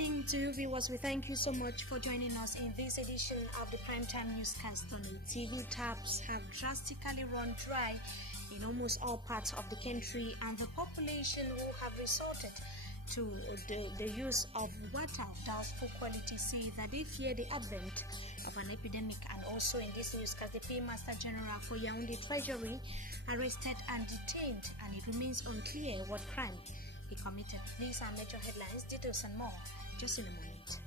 evening to you viewers. We thank you so much for joining us in this edition of the Primetime Newscast on TV. Taps have drastically run dry in almost all parts of the country, and the population who have resorted to the use of water of doubtful quality say that they fear the advent of an epidemic. And also in this newscast, the Paymaster General for Yaoundé Treasury arrested and detained, and it remains unclear what crime he committed. These are major headlines, details and more just in a moment.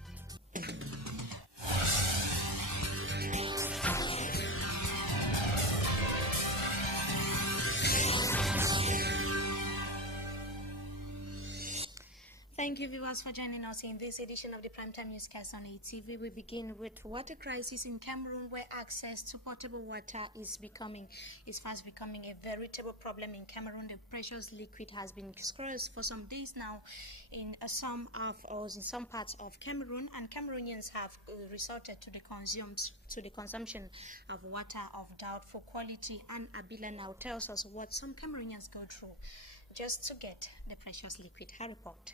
Thank you viewers for joining us in this edition of the Primetime Newscast on ATV. We begin with water crisis in Cameroon, where access to potable water is fast becoming a veritable problem in Cameroon. The precious liquid has been scarce for some days now in some parts of Cameroon, and Cameroonians have resorted to the consumption of water of doubtful quality. And Abila now tells us what some Cameroonians go through just to get the precious liquid. Her report.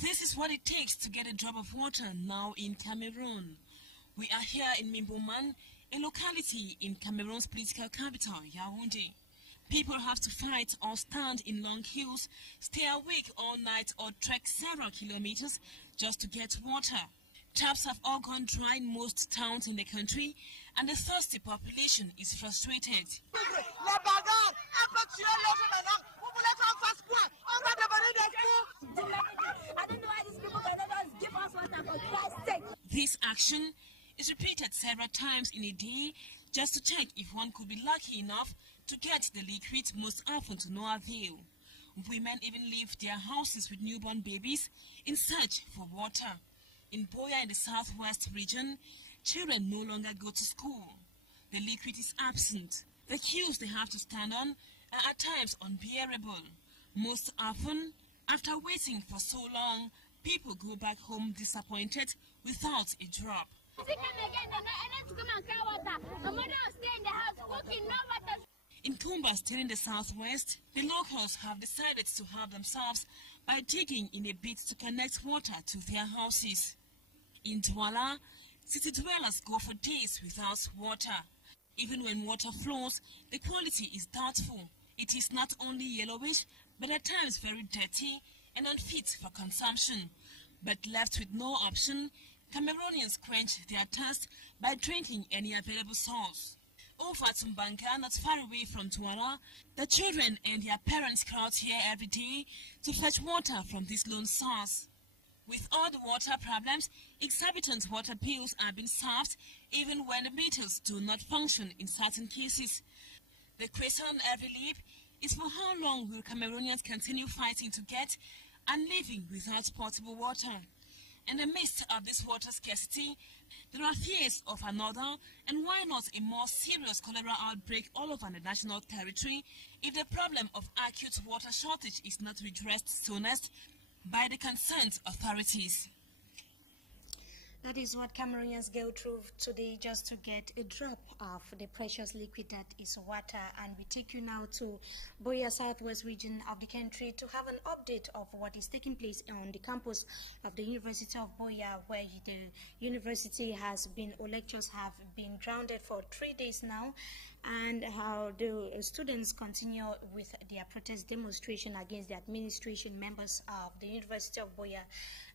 This is what it takes to get a drop of water now in Cameroon. We are here in Mimboman, a locality in Cameroon's political capital, Yaoundé. People have to fight or stand in long queues, stay awake all night or trek several kilometers just to get water. Taps have all gone dry in most towns in the country, and the thirsty population is frustrated. I don't know why these people can never give us water, for Christ's sake. This action is repeated several times in a day just to check if one could be lucky enough to get the liquid, most often to no avail. Women even leave their houses with newborn babies in search for water. In Boya, in the southwest region, children no longer go to school. The liquid is absent. The queues they have to stand on are at times unbearable. Most often, after waiting for so long, people go back home disappointed without a drop. In Kumba, still in the southwest, the locals have decided to help themselves by digging in a bid to connect water to their houses. In Douala, city dwellers go for days without water. Even when water flows, the quality is doubtful. It is not only yellowish, but at times very dirty and unfit for consumption. But left with no option, Cameroonians quench their thirst by drinking any available source. Over to Mbanga, not far away from Douala, the children and their parents crowd here every day to fetch water from this lone source. With all the water problems, exorbitant water bills are being served even when the meters do not function in certain cases. The question every leap is, for how long will Cameroonians continue fighting to get and living without potable water? In the midst of this water scarcity, there are fears of another, and why not a more serious cholera outbreak all over the national territory if the problem of acute water shortage is not redressed soonest by the concerned authorities. That is what Cameroonians go through today just to get a drop of the precious liquid that is water. And we take you now to Boya, southwest region of the country, to have an update of what is taking place on the campus of the University of Boya, where the university has been, or lectures have been grounded for 3 days now, and how the students continue with their protest demonstration against the administration. Members of the University of Boya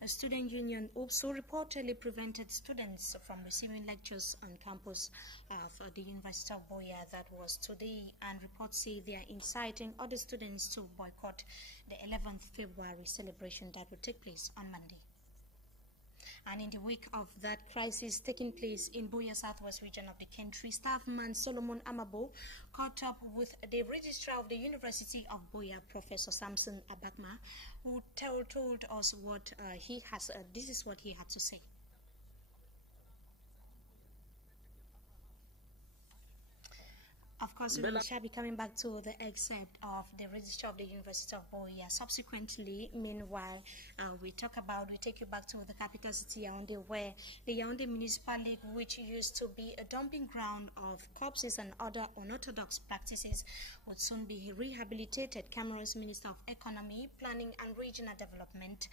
student union also reportedly prevented students from receiving lectures on campus of the University of Boya. That was today, and reports say they are inciting other students to boycott the 11th February celebration that will take place on Monday. And in the wake of that crisis taking place in Boya, southwest region of the country, staffman Solomon Amabo caught up with the registrar of the University of Boya, Professor Samson Abakma, who told us what this is what he had to say. Of course, we shall be coming back to the excerpt of the Register of the University of Buea. Subsequently, meanwhile, we take you back to the capital city, Yaoundé, where the Yaoundé Municipal League, which used to be a dumping ground of corpses and other unorthodox practices, would soon be rehabilitated. Cameroon's Minister of Economy, Planning and Regional Development,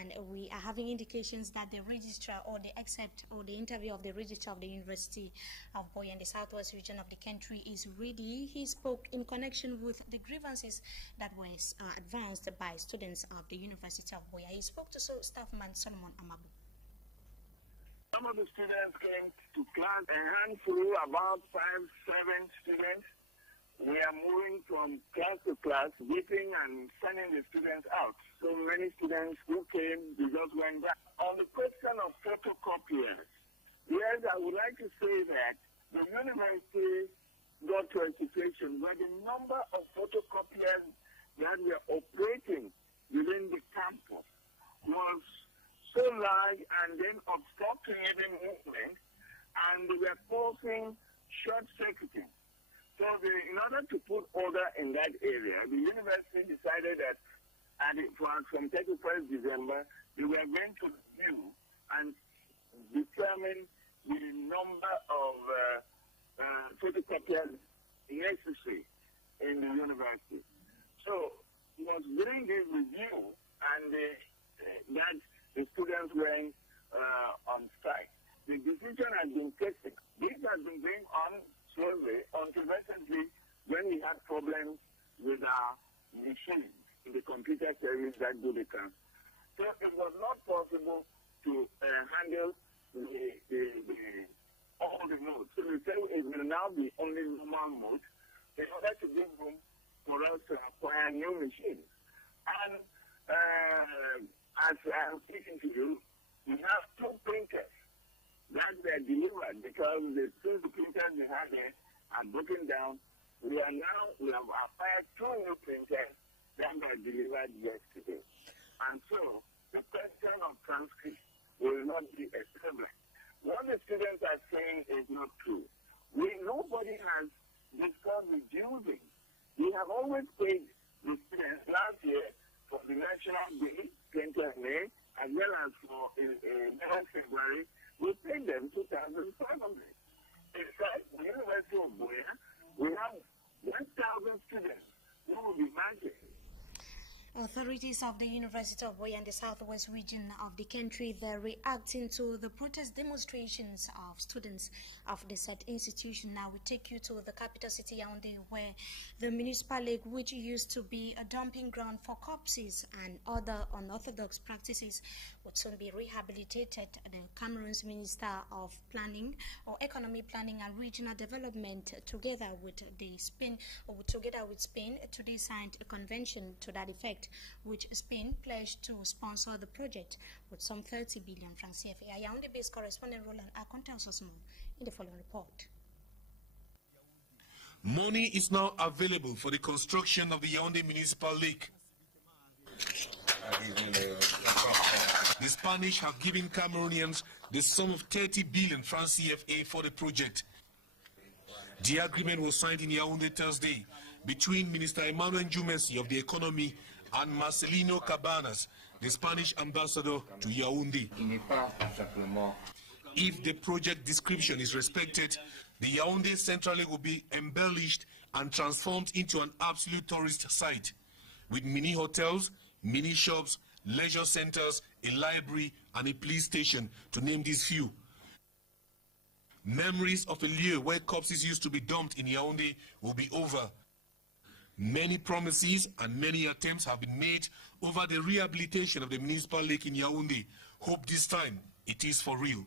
and we are having indications that the registrar or the excerpt or the interview of the Registrar of the University of Buea in the southwest region of the country is ready. He spoke in connection with the grievances that were advanced by students of the University of Buea. He spoke to staffman Solomon Amabu. Some of the students came to class, a handful, about 5-7 students. We are moving from class to class, whipping and sending the students out. So many students who came, they just went back. On the question of photocopiers, yes, I would like to say that the university got to a situation where the number of photocopiers that were operating within the campus was so large and then obstructing even movement, and they were causing short-circuiting. So in order to put order in that area, the university decided that from 31st December, they were going to review and determine the number of photocopiers necessary in the university. So it was during this review and that the students went on strike. The decision has been taken. This has been going on slowly until recently when we had problems with our machines in the computer service that do the count. So it was not possible to handle all the modes. So we say it will now be only normal mode in order to give room for us to acquire new machines. And as I'm speaking to you, we have 2 printers that were delivered because the printers we had there are broken down. We have acquired 2 new printers that were delivered yesterday. And so the question of transcript will not be a problem. What the students are saying is not true. Nobody has discussed reducing. We have always paid the students last year for the National Day, 20th May, as well as for 11th February. We paid them 2,500. In fact, the University of Buea, we have 1,000 students who will be matching. Authorities of the University of Buea and the southwest region of the country, they're reacting to the protest demonstrations of students of the said institution. Now we take you to the capital city, Yaoundé, where the municipal league, which used to be a dumping ground for corpses and other unorthodox practices, would soon be rehabilitated. The Cameroon's Minister of Planning or Economy, Planning and Regional Development, together with Spain, today signed a convention to that effect, which Spain pledged to sponsor the project with some 30 billion francs CFA. Yaoundé-based correspondent Roland Akon tells us more in the following report. Money is now available for the construction of the Yaoundé Municipal Lake. The Spanish have given Cameroonians the sum of 30 billion francs CFA for the project. The agreement was signed in Yaoundé Thursday between Minister Emmanuel Njumesi of the Economy and Marcelino Cabanas, the Spanish ambassador to Yaoundé. If the project description is respected, the Yaoundé Central Lake will be embellished and transformed into an absolute tourist site, with mini hotels, mini shops, leisure centers, a library, and a police station, to name these few. Memories of a lieu where corpses used to be dumped in Yaoundé will be over. Many promises and many attempts have been made over the rehabilitation of the municipal lake in Yaoundé. Hope this time it is for real.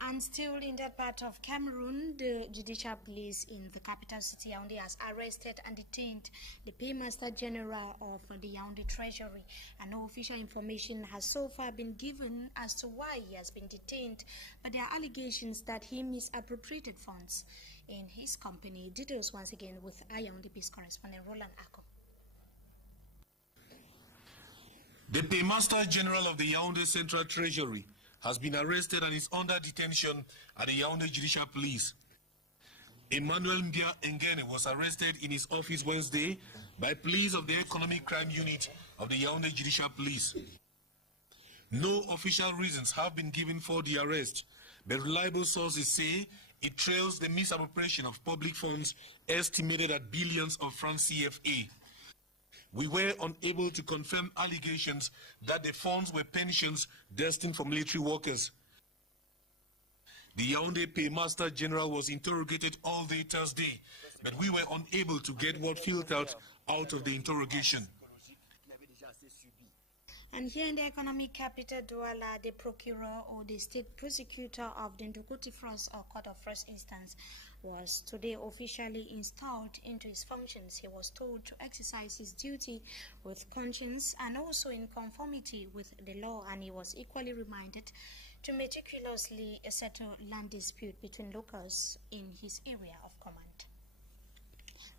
And still in that part of Cameroon, the judicial police in the capital city, Yaoundé, has arrested and detained the Paymaster General of the Yaoundé Treasury. And no official information has so far been given as to why he has been detained, but there are allegations that he misappropriated funds in his company. Details once again with Yaoundé-based correspondent Roland Akon. The Paymaster General of the Yaoundé Central Treasury has been arrested and is under detention at the Yaoundé Judicial Police. Emmanuel Mbia Engene was arrested in his office Wednesday by police of the Economic Crime Unit of the Yaoundé Judicial Police. No official reasons have been given for the arrest, but reliable sources say it trails the misappropriation of public funds estimated at billions of francs CFA. We were unable to confirm allegations that the funds were pensions destined for military workers. The Yaoundé Paymaster General was interrogated all day Thursday, but we were unable to get what filtered out of the interrogation. And here in the economic capital, Douala, the procureur or the state prosecutor of the Ndukuti First or Court of First Instance was today officially installed into his functions. He was told to exercise his duty with conscience and also in conformity with the law, and he was equally reminded to meticulously settle land dispute between locals in his area of command.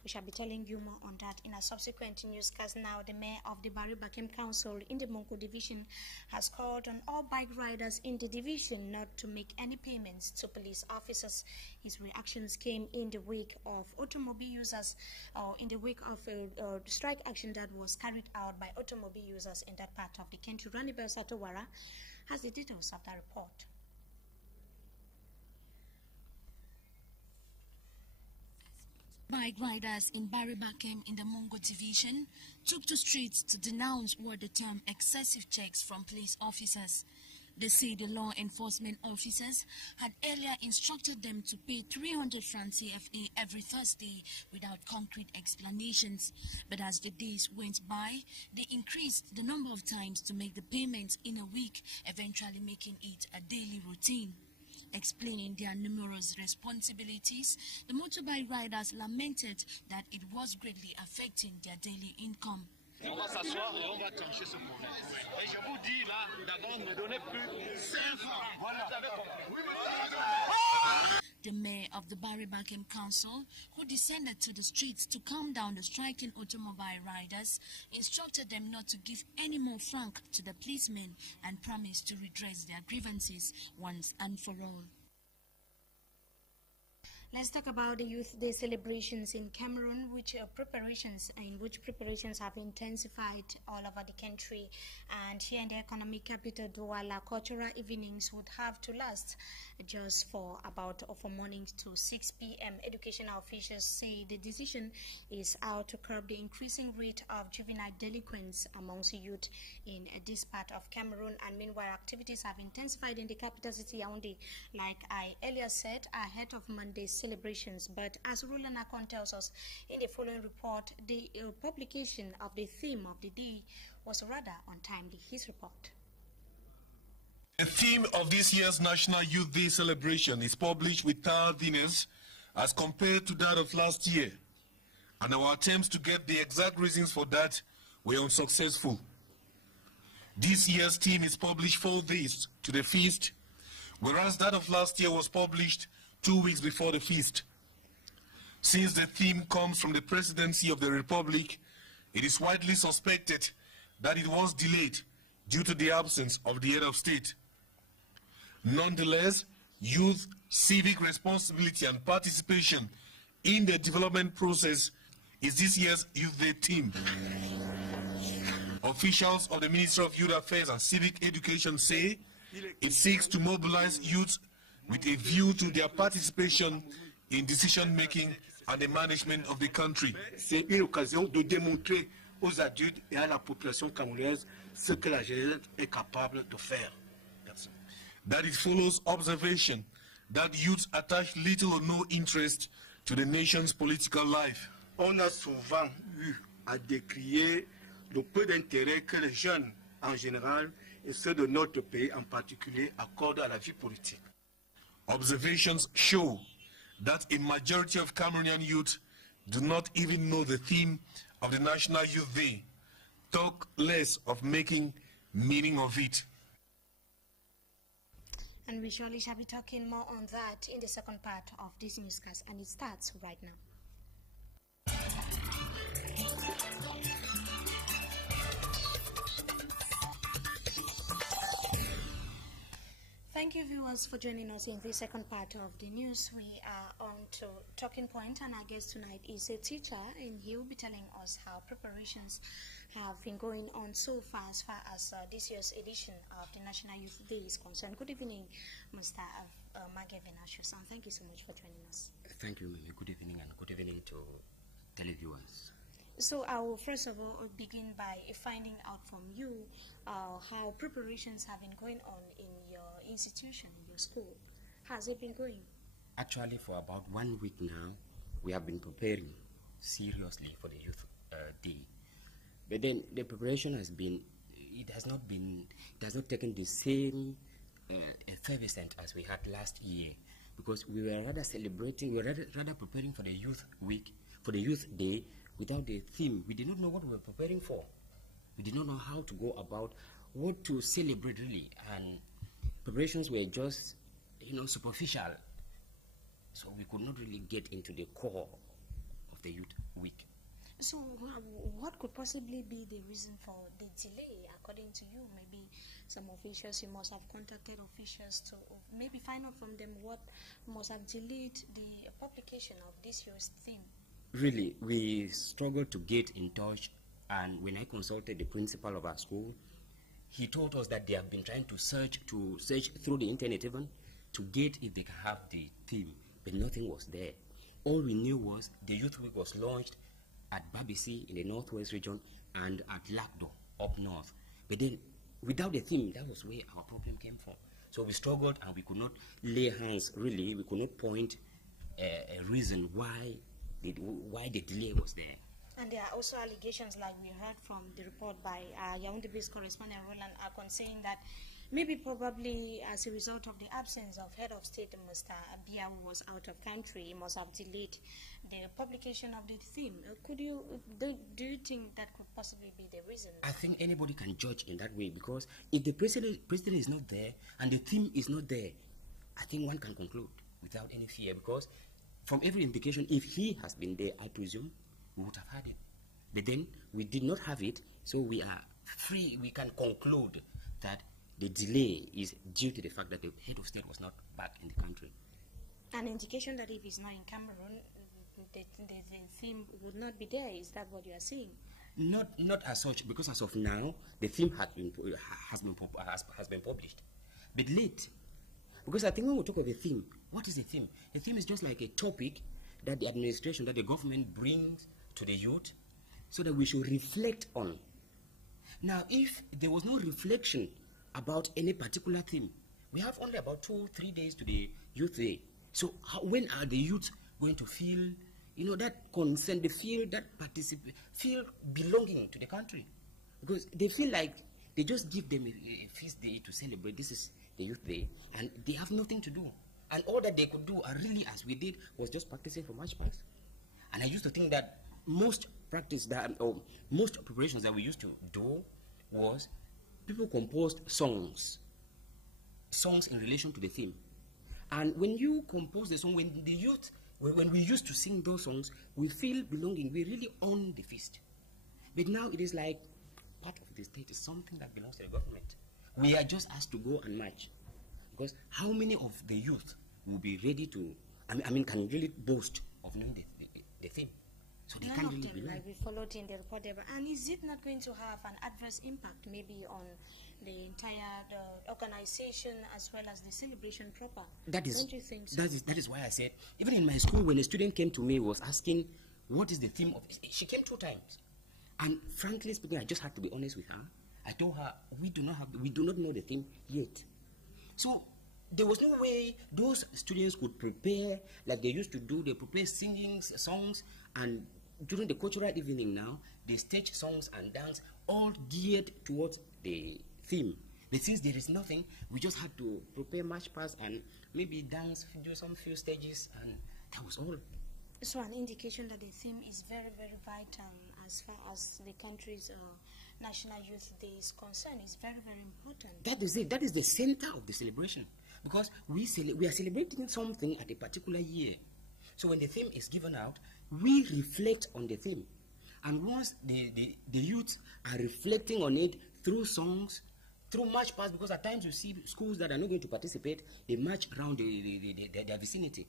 We shall be telling you more on that in a subsequent newscast. Now, the mayor of the Barry Bakem Council in the Monko division has called on all bike riders in the division not to make any payments to police officers. His reactions came in the wake of automobile users, or in the wake of a strike action that was carried out by automobile users in that part of the country. Ranibel Satowara has the details of the report. Bike riders in Barry Bakem in the Mongo division took to streets to denounce what they term excessive checks from police officers. They say the law enforcement officers had earlier instructed them to pay 300 francs CFA every Thursday without concrete explanations. But as the days went by, they increased the number of times to make the payments in a week, eventually making it a daily routine. Explaining their numerous responsibilities, the motorbike riders lamented that it was greatly affecting their daily income. On va s'asseoir et on va trancher ce problème. Et je vous dis là, d'abord ne donnez plus 5 francs. Voilà. Vous avez compris. The mayor of the Barry Bakem Council, who descended to the streets to calm down the striking automobile riders, instructed them not to give any more franc to the policemen and promised to redress their grievances once and for all. Let's talk about the Youth Day celebrations in Cameroon, which preparations have intensified all over the country. And here in the economic capital, Douala, cultural evenings would have to last just for morning to 6 p.m. Educational officials say the decision is out to curb the increasing rate of juvenile delinquents amongst youth in this part of Cameroon. And meanwhile, activities have intensified in the capital city, Yaoundé, like I earlier said, ahead of Monday's celebrations. But as Roland Akon tells us in the following report, the publication of the theme of the day was rather untimely. His report. The theme of this year's National Youth Day celebration is published with tardiness as compared to that of last year, and our attempts to get the exact reasons for that were unsuccessful. This year's theme is published 4 days to the feast, whereas that of last year was published 2 weeks before the feast. Since the theme comes from the Presidency of the Republic, it is widely suspected that it was delayed due to the absence of the head of state. Nonetheless, youth, civic responsibility and participation in the development process is this year's Youth Day theme. Officials of the Ministry of Youth Affairs and Civic Education say it seeks to mobilize youth with a view to their participation in decision-making and the management of the country. C'est une occasion de démontrer aux adultes et à la population camerounaise ce que la jeunesse est capable de faire. Merci. That it follows observation that youth attach little or no interest to the nation's political life. On a souvent eu à décrier le peu d'intérêt que les jeunes en général et ceux de notre pays en particulier accordent à la vie politique. Observations show that a majority of Cameroonian youth do not even know the theme of the National Youth Day, talk less of making meaning of it. And we surely shall be talking more on that in the second part of this newscast, and it starts right now. Thank you, viewers, for joining us in the second part of the news. We are on to Talking Point, and our guest tonight is a teacher, and he will be telling us how preparations have been going on so far as this year's edition of the National Youth Day is concerned. Good evening, Mr. Magevin Ashusan. Thank you so much for joining us. Thank you, Mimi. Good evening, and good evening to televiewers. So I will first of all begin by finding out from you how preparations have been going on in your institution, in your school. How's it been going? Actually, for about 1 week now, we have been preparing seriously for the Youth Day. But then the preparation has not taken the same effervescence as we had last year, because we were rather preparing for the Youth Week, for the Youth Day, without the theme. We did not know what we were preparing for. We did not know how to go about what to celebrate really, and preparations were just, superficial. So we could not really get into the core of the Youth Week. So what could possibly be the reason for the delay, according to you? Maybe some officials, you must have contacted officials to maybe find out from them what must have delayed the publication of this year's theme. Really, we struggled to get in touch, and when I consulted the principal of our school, he told us that they have been trying to search through the internet even to get if they can have the theme, but nothing was there. All we knew was the Youth Week was launched at Babisi in the Northwest region and at Lakdo up north. But then, without the theme, that was where our problem came from. So we struggled, and we could not lay hands, really. We could not point a reason why the delay was there. And there are also allegations, like we heard from the report by Yaoundé-based correspondent Roland Akon, saying that maybe probably as a result of the absence of head of state, Mr. Abia, who was out of country, he must have delayed the publication of the theme. Do you think that could possibly be the reason? I think anybody can judge in that way, because if the president is not there and the theme is not there, I think one can conclude without any fear, because from every indication, if he has been there, I presume we would have had it. But then we did not have it, so we are free. We can conclude that the delay is due to the fact that the head of state was not back in the country. An indication that if he's not in Cameroon, the theme would not be there. Is that what you are saying? Not as such, because as of now, the theme has been published, but late. Because I think when we talk of a theme, what is a theme? A theme is just like a topic that the administration, that the government brings to the youth, so that we should reflect on. Now, if there was no reflection about any particular theme, we have only about 2-3 days to the Youth Day. So when are the youth going to feel, that concern, they feel that feel belonging to the country? Because they feel like they just give them a feast day to celebrate. This is the Youth Day, and they have nothing to do. And all that they could do, really, as we did, was just practicing for March Past. And I used to think that most preparations that we used to do was people composed songs in relation to the theme. And when you compose the song, when we used to sing those songs, we feel belonging. We really own the feast. But now it is like part of the state is something that belongs to the government. We are just asked to go and march. Because how many of the youth will be ready to, can really boast of knowing the theme? So they can't really belong. Like we followed in the report, and is it not going to have an adverse impact maybe on the entire organization as well as the celebration proper? Don't you think so? That is why I said, even in my school, when a student came to me, was asking, what is the theme of it? She came 2 times. And frankly speaking, I just had to be honest with her. I told her, we do not know the theme yet. So there was no way those students could prepare like they used to do. They prepare singing songs, and during the cultural evening now, they stage songs and dance, all geared towards the theme. But since there is nothing, we just had to prepare March Past and maybe dance, do some few stages, and that was all. So an indication that the theme is very, very vital as far as the country's National Youth Day is concerned. It's very, very important. That is it. That is the center of the celebration. Because we are celebrating something at a particular year. So when the theme is given out, we reflect on the theme. And once the youth are reflecting on it through songs, through March Past, because at times you see schools that are not going to participate, they march around their vicinity.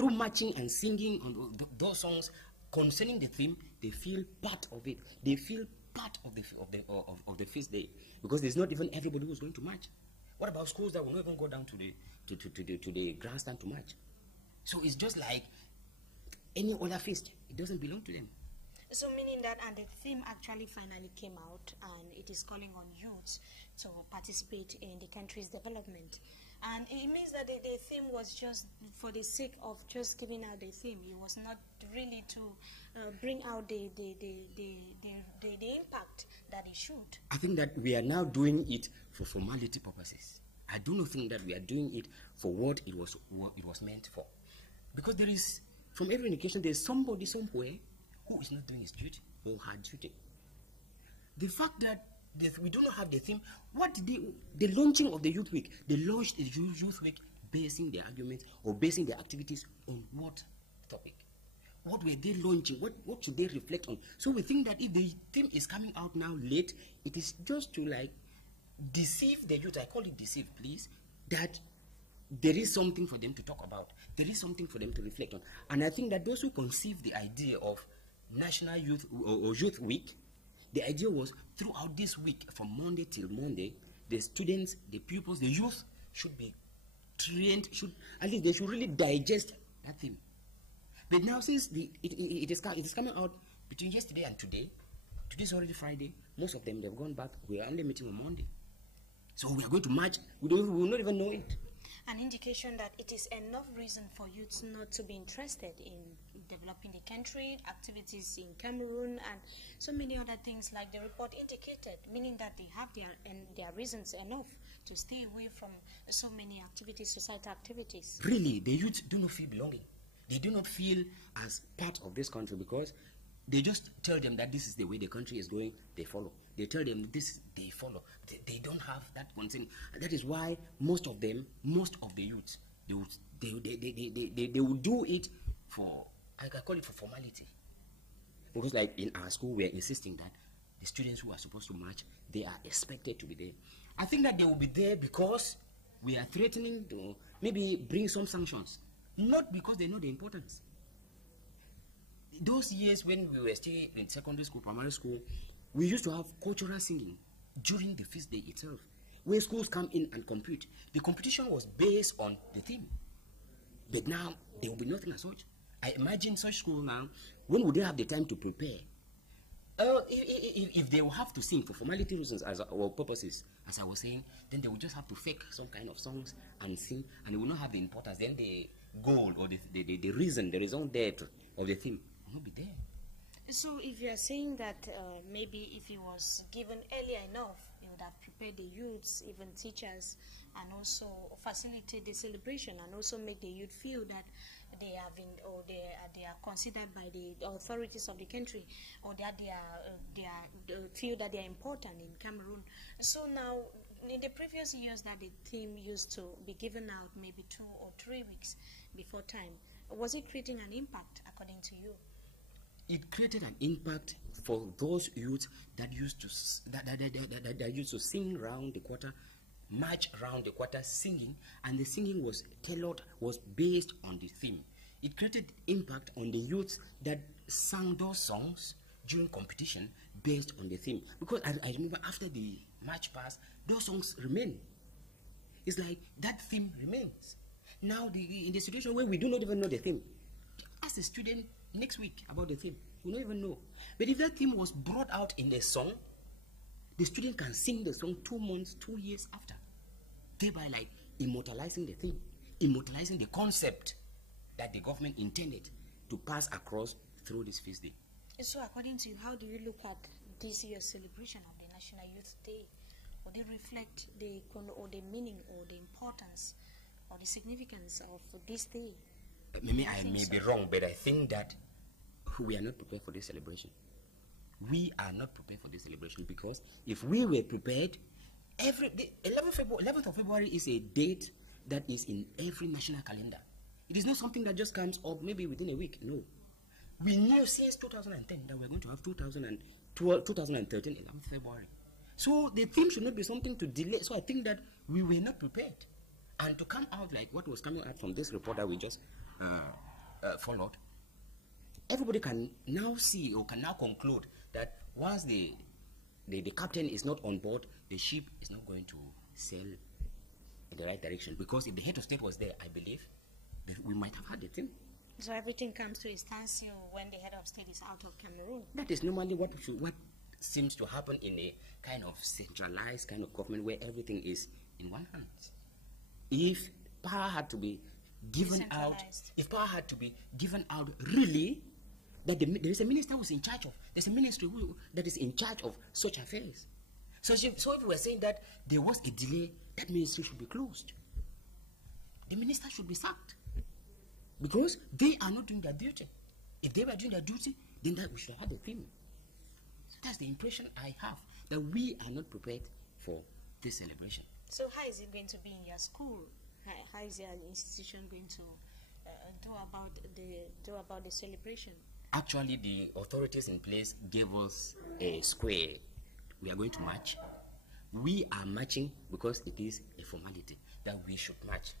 through marching and singing on those songs concerning the theme, they feel part of it. They feel part of the feast day, because there's not even everybody who's going to march. What about schools that will not even go down to the grandstand to march? So it's just like any other feast. It doesn't belong to them. So meaning that, and the theme actually finally came out, and it is calling on youths to participate in the country's development. And it means that the theme was just for the sake of just giving out the theme. It was not really to bring out the impact that it should. I think that we are now doing it for formality purposes. I do not think that we are doing it for what it was meant for. Because there is, from every indication, there is somebody somewhere who is not doing his duty or her duty. The fact that we do not have the theme, what did the launching of the Youth Week, they launched the Youth Week basing their arguments or basing their activities on what topic? What were they launching? What should they reflect on? So we think that if the theme is coming out now late, it is just to like deceive the youth. I call it deceive, please, that there is something for them to talk about. There is something for them to reflect on. And I think that those who conceived the idea of National Youth or Youth Week, the idea was throughout this week, from Monday till Monday, the students, the pupils, the youth should be trained, at least they should really digest that theme. But now since it is coming out between yesterday and today, today's already Friday, most of them, they've gone back. We are only meeting on Monday. So we are going to march, we will not even know it. An indication that it is enough reason for youths not to be interested in developing the country, activities in Cameroon, and so many other things like the report indicated, meaning that they have their reasons enough to stay away from so many activities, societal activities. Really, the youth do not feel belonging. They do not feel as part of this country, because they just tell them that this is the way the country is going, they follow. They tell them this, they follow. They don't have that concern. And that is why most of the youths, they will do it for, I call it for formality. Because like in our school, we are insisting that the students who are supposed to march, they are expected to be there. I think that they will be there because we are threatening to maybe bring some sanctions. Not because they know the importance. Those years when we were still in secondary school, primary school, we used to have cultural singing during the feast day itself, where schools come in and compete. The competition was based on the theme. But now, there will be nothing as such. I imagine such school now, when would they have the time to prepare? If they will have to sing for formality reasons or purposes, as I was saying, then they will just have to fake some kind of songs and sing, and it will not have the importance. Then the goal or the reason, the raison d'etre of the theme will not be there. So if you are saying that maybe if it was given earlier enough, you would have prepared the youths, even teachers, and also facilitate the celebration, and also make the youth feel that they have been, or they are considered by the authorities of the country, or that they feel that they are important in Cameroon. So now, in the previous years that the theme used to be given out maybe 2 or 3 weeks before time, was it creating an impact according to you? It created an impact for those youths that used to sing around the quarter, march around the quarter singing, and the singing was tailored, was based on the theme. It created impact on the youths that sang those songs during competition based on the theme. Because I remember after the march passed, those songs remain. It's like that theme remains. Now in the situation where we do not even know the theme, ask a student next week about the theme, you don't even know. But if that theme was brought out in a song, the student can sing the song 2 months, 2 years after, thereby like immortalizing the theme, immortalizing the concept that the government intended to pass across through this feast day. So according to you, how do you look at this year's celebration of the National Youth Day? Would it reflect the meaning or the importance or the significance of this day? Maybe I may be wrong, but I think that we are not prepared for this celebration. We are not prepared for this celebration, because if we were prepared, the 11th of February is a date that is in every national calendar. It is not something that just comes up maybe within a week. No. We knew since 2010 that we're going to have 2013, 11th February. So the theme should not be something to delay. So I think that we were not prepared. And to come out like what was coming out from this report that we just followed, everybody can now see or can now conclude that once the captain is not on board, the ship is not going to sail in the right direction. Because if the head of state was there, I believe that we might have had the thing. So everything comes to a standstill when the head of state is out of Cameroon. That is normally what seems to happen in a kind of centralized kind of government where everything is in one hand. If power had to be given out, really, that there is a minister who's in charge of, there's a ministry that is in charge of such affairs. So if we were saying that there was a delay, that ministry should be closed. The minister should be sacked. Because they are not doing their duty. If they were doing their duty, then we should have had a film. So that's the impression I have, that we are not prepared for this celebration. So how is it going to be in your school? How is your institution going to do about the celebration? Actually, the authorities in place gave us a square. We are going to march. We are marching because it is a formality that we should march.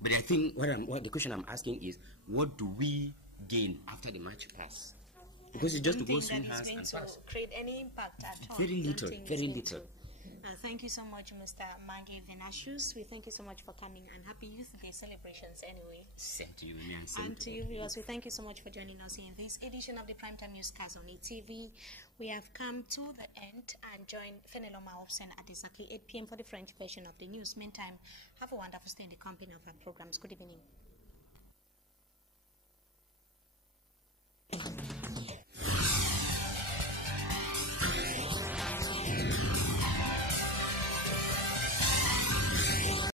But I think what the question I'm asking is, what do we gain after the march pass? Because it's just to go swing hands and pass. Going to create any impact at all? Very little, very little. Thank you so much, Mr. Mange Venasius. We thank you so much for coming, and happy Youth Day celebrations anyway. Same to you, man. And to you viewers, we thank you so much for joining us in this edition of the Primetime Newscast on ETV. We have come to the end and join Feneloma Hobson at exactly 8 p.m. for the French version of the news. Meantime, have a wonderful stay in the company of our programs. Good evening.